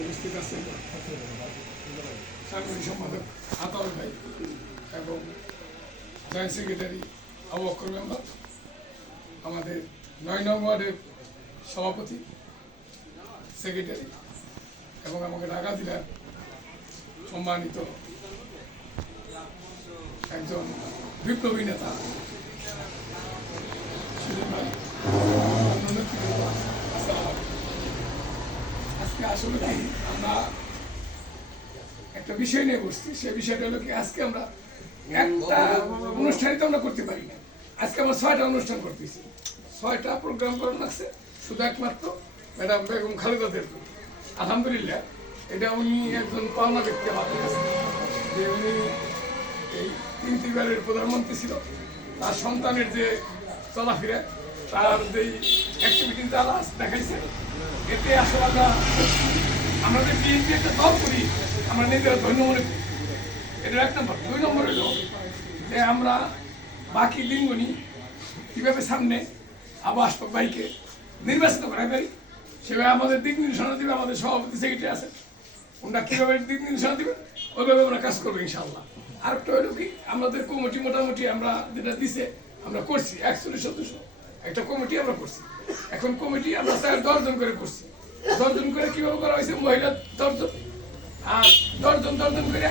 উপস্থিত আছেন সাংগঠনিক সম্পাদক আতাউল ভাই এবং joint secretary Abu Bakr member, আমাদের ৯ নং ওয়ার্ডের সভাপতি সেক্রেটারি এবং আমাকে ঢাকা জেলার সম্মানিত একজন বিপ্লবী নেতা আজকে আসলে কি আমরা একটা বিষয় নিয়ে বসছি, সেই বিষয়টা হলো কি আজকে আমরা একটা অনুষ্ঠানই তো আমরা করতে পারি না। আজকে আমরা 6টা অনুষ্ঠান করতেছি, 6টা প্রোগ্রাম করা লাগছে শুধু একমাত্র ম্যাডাম বেগম খালেদাদের। আলহামদুলিল্লাহ এটা উনি একজন পাওনা ব্যক্তি আমাদের কাছে, যে উনি এই 3টিবারের প্রধানমন্ত্রী ছিল, তার সন্তানের যে চলাফেরা, তার যে অ্যাক্টিভিটিস যারা দেখাইছে, এতে আসলে আমরা যে বিএনপি একটা দল করি আমরা নিজেরা ধন্য মনে করি। এটা 1 নম্বর। 2 নম্বর হলো যে আমরা বাকি দিনগুলি কীভাবে সামনে আবু আশফাক ভাইকে নির্বাচিত করা পারি সেভাবে আমাদের দিক নির্দেশনা দেবে আমাদের সভাপতি সেক্রেটারি আছে, ওনারা কীভাবে দিক নির্দেশনা দেবেন ওইভাবে আমরা কাজ করবো ইনশাআল্লাহ। আরেকটা হলো কি আমাদের কমিটি মোটামুটি আমরা যেটা দিছে আমরা করছি 41 সদস্য একটা কমিটি আমরা করছি। এখন কমিটি আমরা 10 জন করে করছি। 10 জন করে কীভাবে করা হয়েছে, মহিলা 10 জন আর 10 জন করে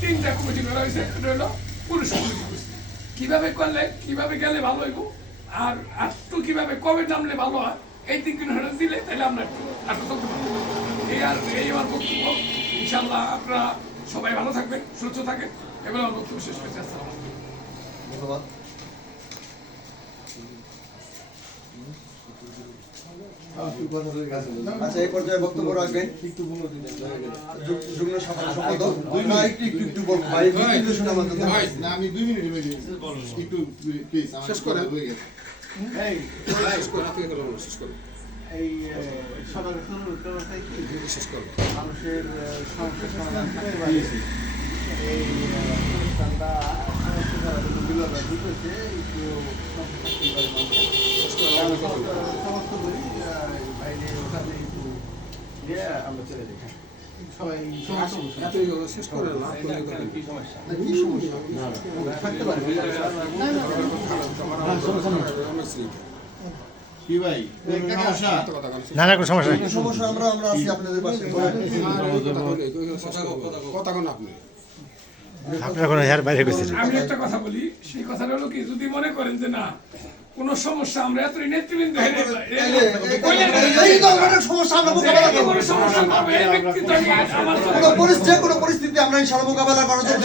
3টা কমিটি করা হয়েছে। এটা হলো পুরুষ কমিটি করছি। কীভাবে করলে কীভাবে গেলে ভালো হইব আর একটু কীভাবে কবে নামলে ভালো হয় এই দিক দিলে তাহলে আমরা একটু চলতে পারবো। এই আমার বক্তব্য। ইনশাআল্লাহ আপনারা সবাই ভালো থাকবেন, সুস্থ থাকেন এবং আমার বক্তব্য শেষ করছি। আসসালামু আলাইকুম। ধন্যবাদ। আচ্ছা, এই পর্যায়ে বক্তব্য রাখবেন যুগ্ম সম্পাদক। একটু বলবো ভাই, আমি 2 মিনিট একটু প্লিজ শেষ করে হয়ে গেছে। এই সবার মানুষের সমস্যার সমাধান থাকতে পারে এই অনুষ্ঠানটা বুঝেছে একটু সমস্ত করি বাইরে ওখানে একটু দিয়ে আমরা চলে যাই। সবাই শেষ করে কি সমস্যা থাকতে পারে কি ভাই সমস্যা? না না কোনো সমস্যা নেই। সমস্যা আমরা আছি আপনাদের পাশে। কথা কোন আপনি আপনারা কোনো হেয়ার বাইরে গেছেন। আমি একটা কথা বলি, সেই কথাটা হলো কি যদি মনে করেন যে না কোনো সমস্যা আমরা এত নেতৃবৃন্দ যে কোনো পরিস্থিতি আমরা ইনশাআল্লাহ মোকাবেলা করার জন্য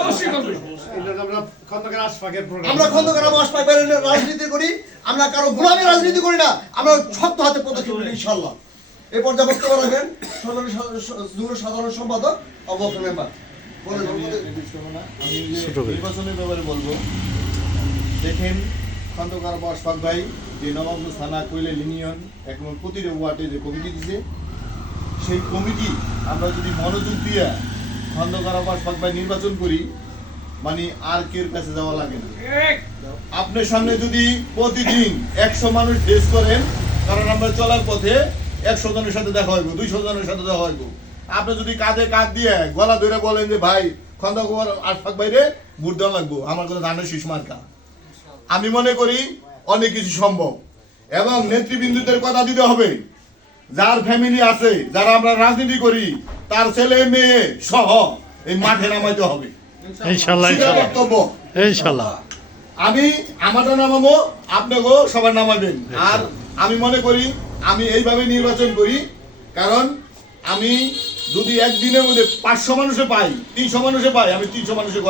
অবশ্যই করবো। আমরা খন্দকার আবু আশফাক ভাইয়ের রাজনীতি করি, আমরা কারো গোলামী রাজনীতি করি না, আমরা শক্ত হাতে পদক্ষেপ নিই ইনশাআল্লাহ। এই পর্যায়ে বক্তব্য রাখবেন সাধারণ সম্পাদক আবু বকর মেম্বার। আমি নির্বাচনের ব্যাপারে বলবো, দেখেন খন্দকার আবু আশফাক ভাই যে নবাবগঞ্জ থানা কৈলা ইউনিয়ন এখন প্রতিটা ওয়ার্ডে যে কমিটি দিছে, সেই কমিটি আমরা যদি মনোযোগ দিয়ে খন্দকার আবু আশফাক ভাই নির্বাচন করি, মানে আর কেউ কাছে যাওয়া লাগে না। আপনার সামনে যদি প্রতিদিন 100 মানুষ ফেস করেন, কারণ আমরা চলার পথে 100 জনের সাথে দেখা হইব, 200 জনের সাথে দেখা হইব। আপনি যদি কাঁধে কাঁধ দিয়ে গলা ধরে বলেন যে ভাই খন্দকার আশফাক ভাইরে ভোট দেওয়া লাগবো, আমার কোনো ধানের শীষ মার্কা, আমি মনে করি অনেক কিছু সম্ভব। এবং নেতৃবৃন্দদের কথা দিতে হবে, যার ফ্যামিলি আছে, যারা আমরা রাজনীতি করি, তার ছেলে মেয়ে সহ এই মাঠে নামাইতে হবে ইনশাআল্লাহ বক্তব্য। ইনশাআল্লাহ আমি আমারটা নামাবো, আপনাকেও সবার নামাবেন। আর আমি মনে করি আমি এইভাবে নির্বাচন করি, কারণ আমি যদি একদিনের মধ্যে 500 মানুষে পাই, 300 মানুষে পাই, আমি 300 মানুষের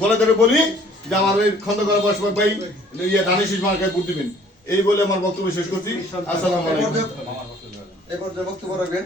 গলা ধরে বলি যে আমার এই খন্দকার আবু আশফাক ভাই ধানের শীষ মার্কায় ভোট দিবেন। এই বলে আমার বক্তব্য শেষ করছি। আসসালামু আলাইকুম। এই পর্যায়ে বক্তব্য রাখবেন